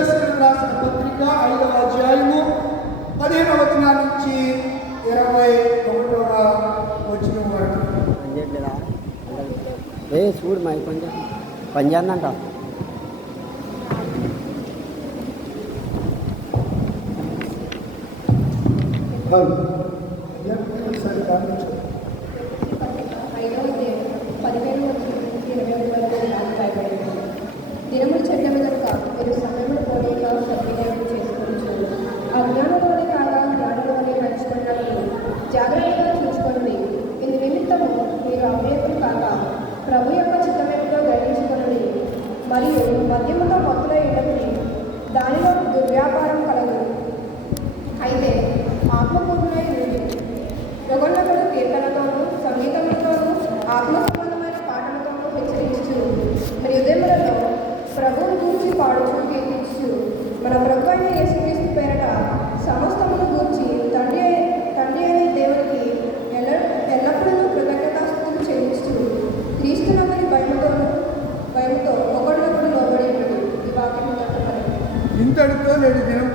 ప్రజాశరణ రాసిన పత్రిక ఐదవ అధ్యాయము పదిహేను వచనా నుంచి ఇరవై ఒకటవ వచ్చిన వరకు ఏ చూడు మా కొంచెం పనిచేయందంట సరిగా marido y un இந்த அடுப்பு தினம்